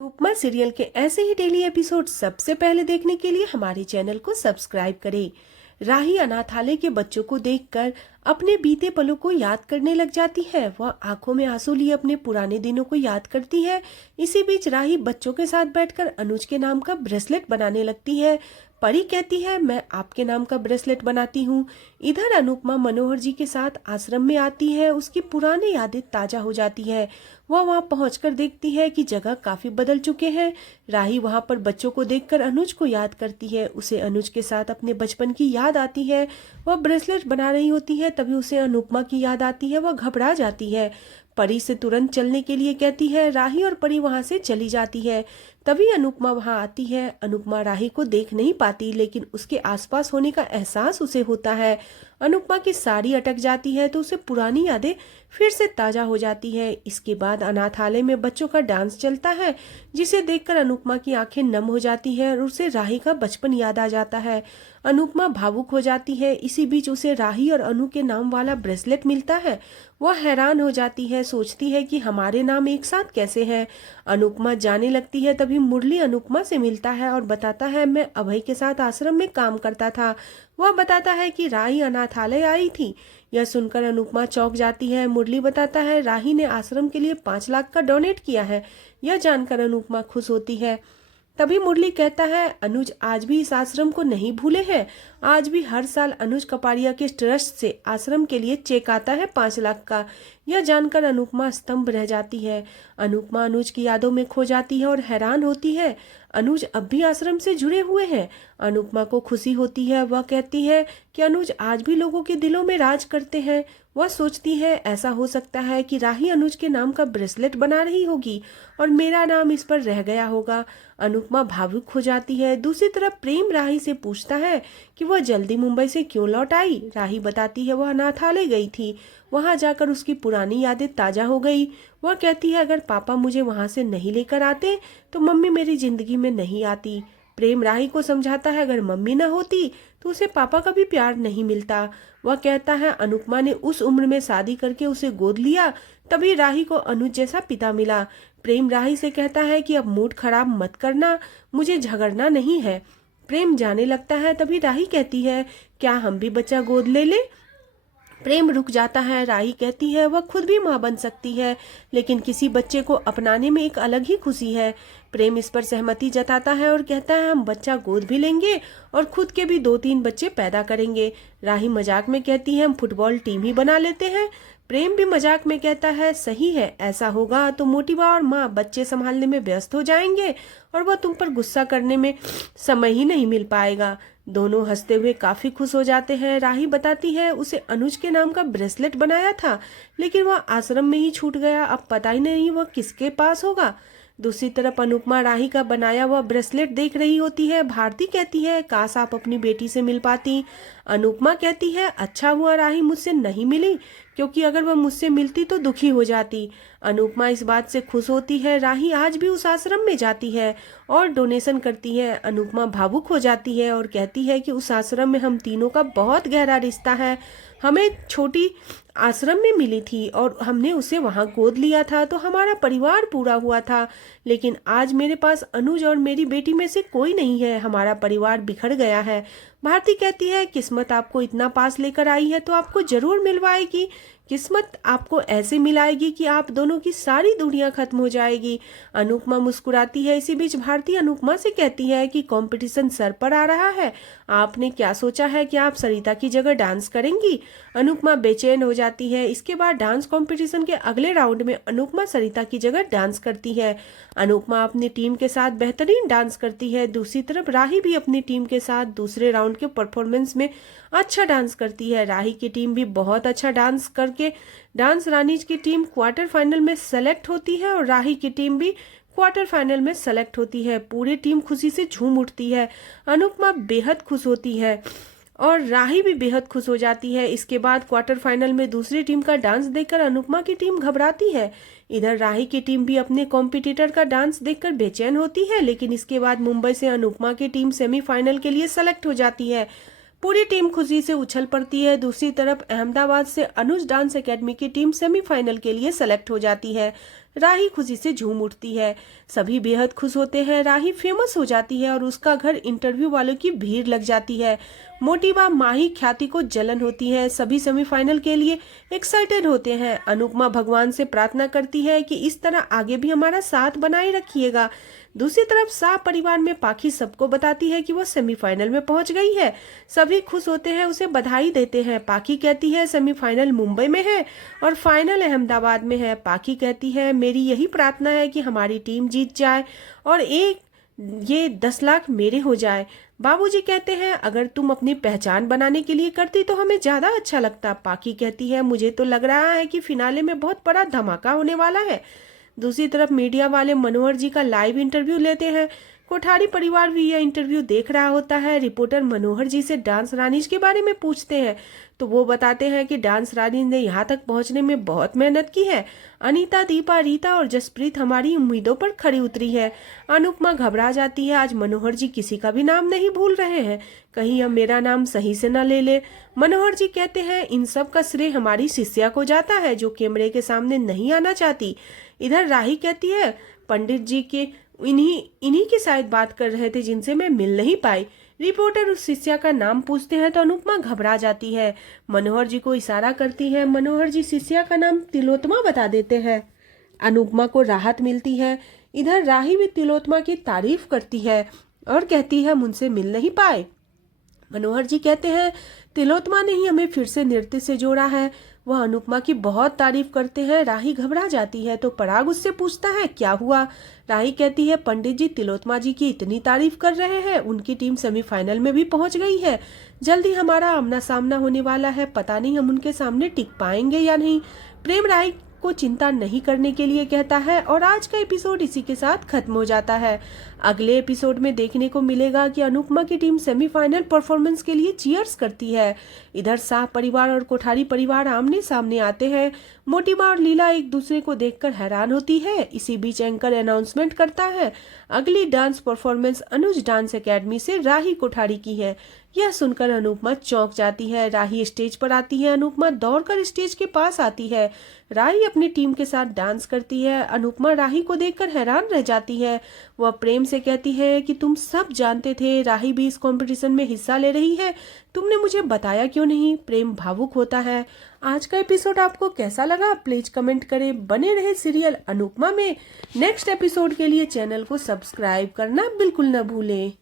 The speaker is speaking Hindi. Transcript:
उपमा सीरियल के ऐसे ही डेली एपिसोड सबसे पहले देखने के लिए हमारे चैनल को सब्सक्राइब करें। राही अनाथालय के बच्चों को देखकर अपने बीते पलों को याद करने लग जाती है। वह आंखों में आंसू लिए अपने पुराने दिनों को याद करती है। इसी बीच राही बच्चों के साथ बैठकर अनुज के नाम का ब्रेसलेट बनाने लगती है। परी कहती है, मैं आपके नाम का ब्रेसलेट बनाती हूँ। इधर अनुपमा मनोहर जी के साथ आश्रम में आती है। उसकी पुरानी यादें ताजा हो जाती है। वह वहां पहुंचकर देखती है कि जगह काफी बदल चुके हैं। राही वहां पर बच्चों को देखकर अनुज को याद करती है। उसे अनुज के साथ अपने बचपन की याद आती है। वह ब्रेसलेट बना रही होती है, तभी उसे अनुपमा की याद आती है। वह घबरा जाती है। परी से तुरंत चलने के लिए कहती है। राही और परी वहां से चली जाती है। तभी अनुपमा वहां आती है। अनुपमा राही को देख नहीं पाती, लेकिन उसके आसपास होने का एहसास उसे होता है। अनुपमा की साड़ी अटक जाती है तो उसे पुरानी यादें फिर से ताजा हो जाती है। इसके बाद अनाथालय में बच्चों का डांस चलता है, जिसे देखकर अनुपमा की आंखें नम हो जाती है और उसे राही का बचपन याद आ जाता है। अनुपमा भावुक हो जाती है। इसी बीच उसे राही और अनु के नाम वाला ब्रेसलेट मिलता है। वह हैरान हो जाती है, सोचती है कि हमारे नाम एक साथ कैसे हैं। अनुपमा जाने लगती है, तभी मुरली अनुपमा से मिलता है और बताता है, मैं अभय के साथ आश्रम में काम करता था। वह बताता है कि राही अनाथालय आई थी। यह सुनकर अनुपमा चौंक जाती है। मुरली बताता है, राही ने आश्रम के लिए 5 लाख का डोनेट किया है। यह जानकर अनुपमा खुश होती है। तभी मुरली कहता है, अनुज आज भी इस आश्रम को नहीं भूले हैं। आज भी हर साल अनुज कपाड़िया के ट्रस्ट से आश्रम के लिए चेक आता है 5 लाख का। यह जानकर अनुपमा स्तंभ रह जाती है। अनुपमा अनुज की यादों में खो जाती है और हैरान होती है। अनुज अब भी आश्रम से जुड़े हुए हैं। अनुपमा को खुशी होती है। वह कहती है कि अनुज आज भी लोगों के दिलों में राज करते हैं। वह सोचती है, ऐसा हो सकता है कि राही अनुज के नाम का ब्रेसलेट बना रही होगी और मेरा नाम इस पर रह गया होगा। अनुपमा भावुक हो जाती है। दूसरी तरफ प्रेम राही से पूछता है कि वह जल्दी मुंबई से क्यों लौट आई। राही बताती है, वह अनाथालय गई थी। वहां जाकर उसकी पुरानी यादें ताजा हो गई। वह कहती है, अगर पापा मुझे वहां से नहीं लेकर आते तो मम्मी मेरी जिंदगी में नहीं आती। प्रेम राही को समझाता है, अगर मम्मी न होती तो उसे पापा का भी प्यार नहीं मिलता। वह कहता है, अनुपमा ने उस उम्र में शादी करके उसे गोद लिया, तभी राही को अनुज जैसा पिता मिला। प्रेम राही से कहता है कि अब मूड खराब मत करना, मुझे झगड़ना नहीं है। प्रेम जाने लगता है, तभी राही कहती है, क्या हम भी बच्चा गोद ले ले। प्रेम रुक जाता है। राही कहती है, वह खुद भी मां बन सकती है, लेकिन किसी बच्चे को अपनाने में एक अलग ही खुशी है। प्रेम इस पर सहमति जताता है और कहता है, हम बच्चा गोद भी लेंगे और खुद के भी 2-3 बच्चे पैदा करेंगे। राही मजाक में कहती है, हम फुटबॉल टीम ही बना लेते हैं। प्रेम भी मजाक में कहता है, सही है, ऐसा होगा तो मोटिवा और माँ बच्चे संभालने में व्यस्त हो जाएंगे और वह तुम पर गुस्सा करने में समय ही नहीं मिल पाएगा। दोनों हंसते हुए काफी खुश हो जाते हैं। राही बताती है, उसे अनुज के नाम का ब्रेसलेट बनाया था, लेकिन वह आश्रम में ही छूट गया। अब पता ही नहीं वह किसके पास होगा। दूसरी तरफ अनुपमा राही का बनाया हुआ ब्रेसलेट देख रही होती है। भारती कहती है, काश आप अपनी बेटी से मिल पाती। अनुपमा कहती है, अच्छा हुआ राही मुझसे नहीं मिली, क्योंकि अगर वह मुझसे मिलती तो दुखी हो जाती। अनुपमा इस बात से खुश होती है। राही आज भी उस आश्रम में जाती है और डोनेशन करती है। अनुपमा भावुक हो जाती है और कहती है कि उस आश्रम में हम तीनों का बहुत गहरा रिश्ता है। हमें छोटी आश्रम में मिली थी और हमने उसे वहां गोद लिया था तो हमारा परिवार पूरा हुआ था, लेकिन आज मेरे पास अनुज और मेरी बेटी में से कोई नहीं है। हमारा परिवार बिखर गया है। भारती कहती है, किस्मत आपको इतना पास लेकर आई है तो आपको जरूर मिलवाएगी। किस्मत आपको ऐसे मिलाएगी कि आप दोनों की सारी दुनिया खत्म हो जाएगी। अनुपमा मुस्कुराती है। इसी बीच भारती अनुपमा से कहती है कि कंपटीशन सर पर आ रहा है, आपने क्या सोचा है कि आप सरिता की जगह डांस करेंगी। अनुपमा बेचैन हो जाती है। इसके बाद डांस कंपटीशन के अगले राउंड में अनुपमा सरिता की जगह डांस करती है। अनुपमा अपनी टीम के साथ बेहतरीन डांस करती है। दूसरी तरफ राही भी अपनी टीम के साथ दूसरे राउंड के परफॉर्मेंस में अच्छा डांस करती है। राही की टीम भी बहुत अच्छा डांस करके डांस रानीज की टीम क्वार्टर फाइनल में सेलेक्ट होती है और राही की टीम भी क्वार्टर फाइनल में सेलेक्ट होती है। पूरी टीम खुशी से झूम उठती है। अनुपमा बेहद खुश होती है और राही भी बेहद खुश हो जाती है। इसके बाद क्वार्टर फाइनल में दूसरी टीम का डांस देखकर अनुपमा की टीम घबराती है। इधर राही की टीम भी अपने कॉम्पिटिटर का डांस देखकर बेचैन होती है, लेकिन इसके बाद मुंबई से अनुपमा की टीम सेमीफाइनल के लिए सेलेक्ट हो जाती है। पूरी टीम खुशी से उछल पड़ती है। दूसरी तरफ अहमदाबाद से अनुज डांस एकेडमी की टीम सेमीफाइनल के लिए सेलेक्ट हो जाती है। राही खुशी से झूम उठती है। सभी बेहद खुश होते हैं। राही फेमस हो जाती है और उसका घर इंटरव्यू वालों की भीड़ लग जाती है। मोटिबा माही ख्याति को जलन होती है। सभी सेमीफाइनल के लिए एक्साइटेड होते हैं। अनुपमा भगवान से प्रार्थना करती है कि इस तरह आगे भी हमारा साथ बनाए रखिएगा। दूसरी तरफ शाह परिवार में पाखी सबको बताती है कि वो सेमीफाइनल में पहुंच गई है। सभी खुश होते हैं, उसे बधाई देते हैं। पाखी कहती है सेमीफाइनल मुंबई में है और फाइनल अहमदाबाद में है। पाखी कहती है मेरी यही प्रार्थना है कि हमारी टीम जीत जाए और ये 10 लाख मेरे हो जाए। बाबूजी कहते हैं अगर तुम अपनी पहचान बनाने के लिए करती तो हमें ज्यादा अच्छा लगता। पाखी कहती है मुझे तो लग रहा है कि फिनाले में बहुत बड़ा धमाका होने वाला है। दूसरी तरफ मीडिया वाले मनोहर जी का लाइव इंटरव्यू लेते हैं। कोठारी परिवार भी यह इंटरव्यू देख रहा होता है। रिपोर्टर मनोहर जी से डांस रानी के बारे में पूछते हैं तो वो बताते हैं कि डांस रानी ने यहाँ तक पहुँचने में बहुत मेहनत की है। अनीता, दीपा, रीता और जसप्रीत हमारी उम्मीदों पर खरी उतरी है। अनुपमा घबरा जाती है। आज मनोहर जी किसी का भी नाम नहीं भूल रहे हैं, कहीं अब मेरा नाम सही से न ले ले। मनोहर जी कहते हैं इन सब का श्रेय हमारी शिष्या को जाता है जो कैमरे के सामने नहीं आना चाहती। इधर राही कहती है पंडित जी के इन्हीं की शायद बात कर रहे थे जिनसे मैं मिल नहीं पाई। रिपोर्टर उस शिष्या का नाम पूछते हैं तो अनुपमा घबरा जाती है। मनोहर जी को इशारा करती है। मनोहर जी शिष्या का नाम तिलोत्मा बता देते हैं। अनुपमा को राहत मिलती है। इधर राही भी तिलोत्मा की तारीफ करती है और कहती है मुझसे मिल नहीं पाए। मनोहर जी कहते हैं तिलोत्मा ने ही हमें फिर से नृत्य से जोड़ा है। वह अनुपमा की बहुत तारीफ करते हैं। राही घबरा जाती है तो पराग उससे पूछता है क्या हुआ। राही कहती है पंडित जी तिलोत्मा जी की इतनी तारीफ कर रहे हैं, उनकी टीम सेमीफाइनल में भी पहुंच गई है। जल्दी हमारा आमना सामना होने वाला है, पता नहीं हम उनके सामने टिक पाएंगे या नहीं। प्रेम राही को चिंता नहीं करने के लिए कहता है और आज का एपिसोड इसी के साथ खत्म हो जाता है। अगले एपिसोड में देखने को मिलेगा कि अनुपमा की टीम सेमीफाइनल परफॉर्मेंस के लिए चीयर्स करती है। इधर शाह परिवार और कोठारी परिवार आमने सामने आते हैं। मोटिबा और लीला एक दूसरे को देखकर हैरान होती है। इसी बीच एंकर अनाउंसमेंट करता है अगली डांस परफॉर्मेंस अनुज डांस एकेडमी से राही कोठारी की है। यह सुनकर अनुपमा चौंक जाती है। राही स्टेज पर आती है। अनुपमा दौड़कर स्टेज के पास आती है। राही अपनी टीम के साथ डांस करती है। अनुपमा राही को देखकर हैरान रह जाती है। वह प्रेम से कहती है कि तुम सब जानते थे राही भी इस कंपटीशन में हिस्सा ले रही है, तुमने मुझे बताया क्यों नहीं। प्रेम भावुक होता है। आज का एपिसोड आपको कैसा लगा प्लीज कमेंट करें। बने रहे सीरियल अनुपमा में नेक्स्ट एपिसोड के लिए चैनल को सब्सक्राइब करना बिल्कुल न भूलें।